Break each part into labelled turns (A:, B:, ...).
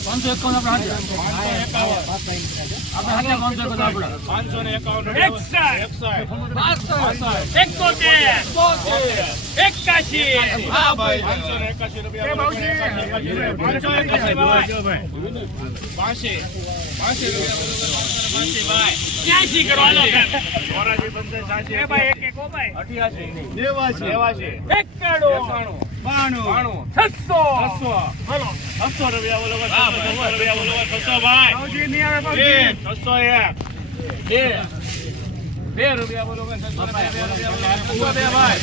A: પાંચસો એકાવન પાંચસો એકાવન
B: એકાશી
C: પાંચસો એકાશી રૂપિયા બોલો કોને એકાશી, એકાશી રૂપિયા. પાંચસો એકાશી ભાઈ પાંચી પાંચી રૂપિયા બોલો કોને પાંચસો ને પાંચી ભાઈ
B: ત્યાંસી કરો હાલો
C: મોરારજી બંધ સાચી
B: એ ભાઈ એક એકાણું
C: બાણું બાણું
B: છસો
C: છસો
B: બોલો
C: છસો રૂપિયા બોલો છસો રૂપિયા બોલો છસો ભાઈ બે છસો એક બે બે રૂપિયા બોલો છસો બે, બે રૂપિયા બે ભાઈ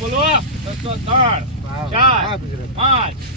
C: બોલો ત્રણ ચાર પાંચ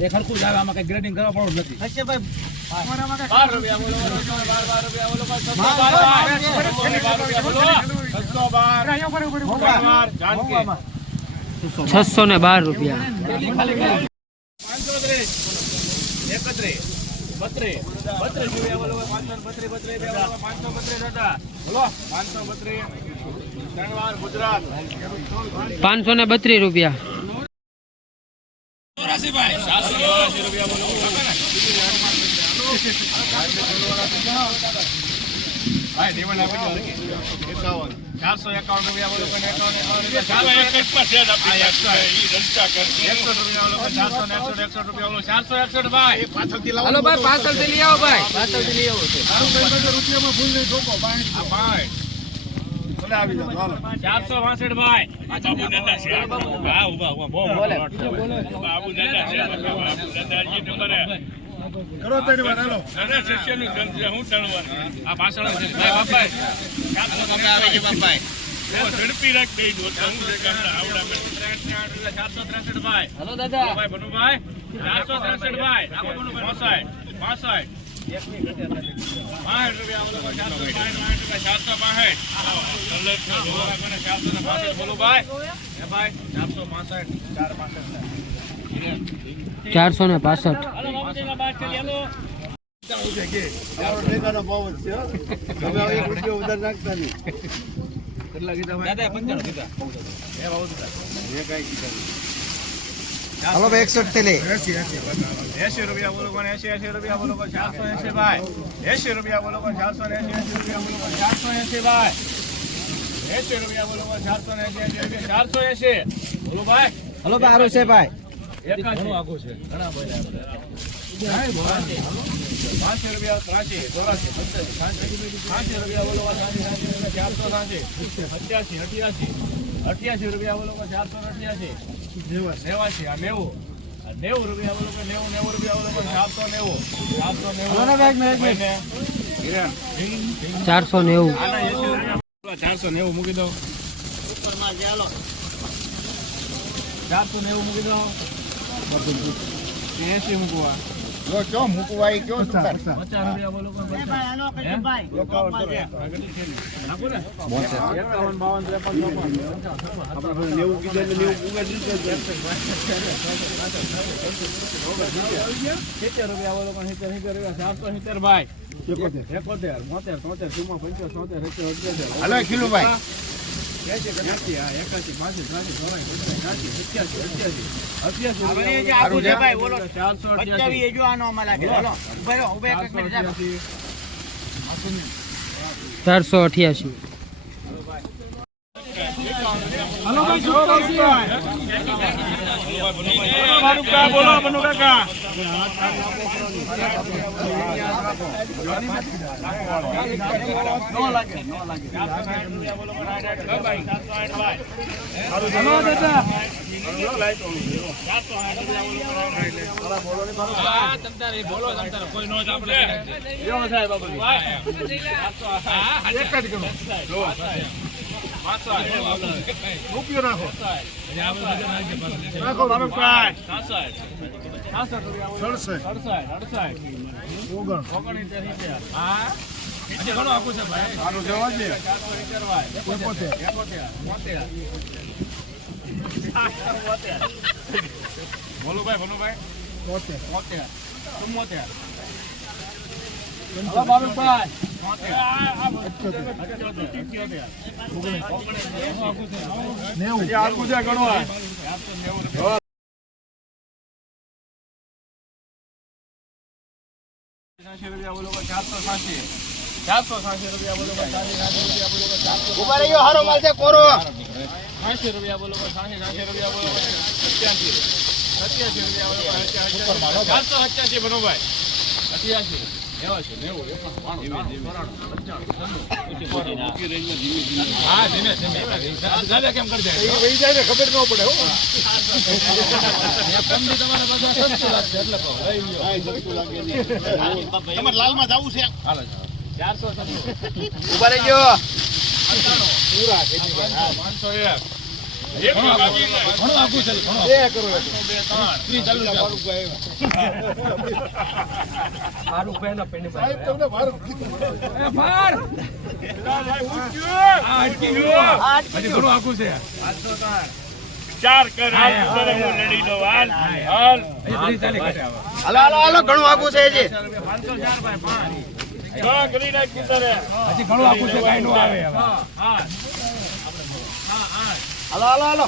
A: એક ખરખું જ આવે આમાં કઈ ગ્રેડિંગ કરવા પડવું નથી.
C: છસો
D: ને બાર રૂપિયા.
C: પાંચસો ને બત્રીસ રૂપિયા. બોલો ભાઈ દેવન એકાવન. ચારસો એકાવન રૂપિયા બોલો પણ એકાવન એકાવન રૂપિયા છે ચારસો ને એકસો એકસો રૂપિયા ચારસો એકસઠ ભાઈ. પાછળથી લાવો
D: હલો ભાઈ પાછળથી લઈ આવો ભાઈ. પાછળથી લઈ આવો.
C: આ ભાઈ. ચારસો વાસઠ ભાઈ. બાબુ દાદા છે હા ઊભા ઊભા. બહુ બોલે. બાબુ દાદા છે બાબુ દાદાજી નંબરે કરો તેની વાર હાલો. દાદા શિષ્યનું ધન છે હું ચણવાનું આ ભાષણ છે. ભાઈ બાપાઈ ચારસો આવે છે બાપાઈ ઝડપી રાખ દઈ દો હું છે ગામડા આવડા ચારસો ત્રેસઠ ભાઈ.
D: હલો દાદા.
C: ભાઈ ચારસો ત્રેસઠ ભાઈ. રાખો બનુભાઈ પાસઠ પાસઠ. પાંઠ રૂપિયા બોલો ભાઈ, ચારસો પાંઠ, પાંઠ રૂપિયા, ચારસો પાંઠ. આવો, કલરનો ઢોરા કોને ચારસો ને પાંસઠ બોલો ભાઈ
B: હાલો
E: ભાઈ એકસઠથી લે
C: એસી રૂપિયા બોલો પણ એસી એસી રૂપિયા બોલો પણ ચારસો એસી ભાઈ. એસી રૂપિયા બોલો પણ ચારસો એસી એસી રૂપિયા બોલો પણ ચારસો એસી ભાઈ. એસી રૂપિયા બોલો પણ ચારસો એસી એસી ચારસો એસી. બોલો ભાઈ.
E: હલો ભાઈ આરું છે ભાઈ.
C: એકાસી પાંચસો રૂપિયા ત્રાસી ચોરાસી પચાસી પાંચસો રૂપિયા બોલો ત્રાસી ત્રાસી રૂપિયા ચારસો સાંજે અઠ્યાસી અઠ્યાસી. અઠ્યાસી રૂપિયા બોલો ચારસો અઠ્યાસી. નેવાસી આ નેવું. આ નેવું રૂપિયા બોલો નેવું નેવું રૂપિયા ચારસો નેવું. ચારસો નેવું.
D: ચારસો નેવું.
C: ચારસો નેવું મૂકી દો. ચારસો નેવું મૂકી દો. એસી મૂકવા.
E: કયો મૂકવા કયો
C: પચાસ રૂપિયા બોલો કોઈ પચાસ. હે? નાખો ને? એકાવન, બાવન, ત્રેપન, ચોપન. સિત્તેર રૂપિયા બોલો પણ સિત્તેર, સિત્તેર રૂપિયા, ચારસો સિત્તેર ભાઈ. એકોતેર, બોતેર, તોતેર, ચુમ્મો, પંચોતેર, છોતેર, સિત્તેર, અઠ્યોતેર.
E: હલો ખીલુભાઈ
C: ચોરાસી, અઠ્યાસી, હલો ભાઈ
D: મારું કા બોલો બનુ કાકા.
C: હા, તમ તારે બોલો. તમ તારે કોઈ નો જ આપણે એવો થાય બાબુ
D: રૂપિયો નાખો નાખો બાબુભાઈ સડસઠ ઓગણ
C: હા હજી ઘણું આપું છે ભાઈ
D: સારું જવા દે
C: ભોલુભાઈ ભોલુભાઈ
D: પોતે
C: મોતેર ચુમ્મોતેર
D: નેવું આગું છે ગણવા
C: સાંસી રૂપિયા બોલો સત્યાસી. સત્યાસી રૂપિયા બોલો સત્યાસી ચારસો સત્યાસી
D: લાલમાં જવું છે
C: ચારસો
E: ઊભા રહ્યો
C: પાંચસો એક. ઘણું
D: હું
E: આગું છે હજી
D: હા
C: ઘણું આઘું છે કાંઈ નો આવે હવે.
E: હાલો હાલો હાલો.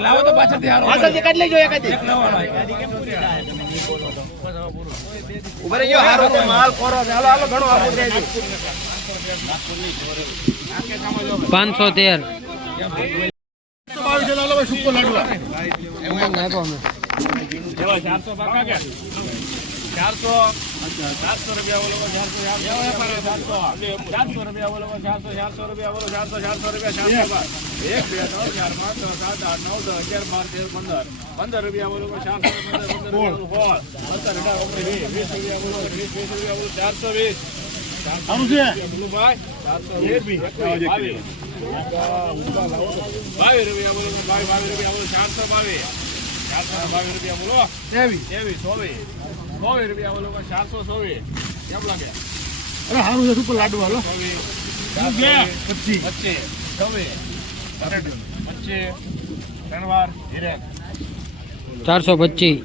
C: લાવો તો પાછળથી હાલો.
E: પાછળથી કાઢી લેજો એકાદી. ઊભા રહ્યો હારો છે માલ કોરો છે. હાલો હાલો ઘણું છે હજી.
F: પાંચસો તેર.
D: લાડવા.
F: આપ્યો અમે
C: ચારસો પાકા કે ચારસો ચારસો રૂપિયા બોલો ચારસો ચારસો ચારસો રૂપિયા બોલો ચારસો ચારસો રૂપિયા બોલો ચારસો ચારસો રૂપિયા ચારસો એક. બે ત્રણ ચાર પાંચ છ સાત આઠ નવ દસ અગિયાર બાર તેર પંદર. પંદર રૂપિયા બોલો ચારસો પંદર પંદર બોલો. સોળ સત્તર અઢાર ઓગણીસ વીસ રૂપિયા બોલો વીસ વીસ રૂપિયા બોલો ચારસો વીસ. બાવીસ. રૂપિયા બોલો બાવીસ રૂપિયા બોલો ચારસો બાવીસ. ચારસો બાવીસ રૂપિયા બોલો.
D: તેવી
C: ત્રેવીસ ચોવીસ. ચોવીસ રૂપિયા બોલો ચારસો ચોવીસ કેમ લાગે?
D: અરે હારું છે સુકો લાડવા હાલો. પચીસ.
C: પચીસ. છવ્વીસ પચીસ. ત્રણ વાર
F: ચારસો પચીસ.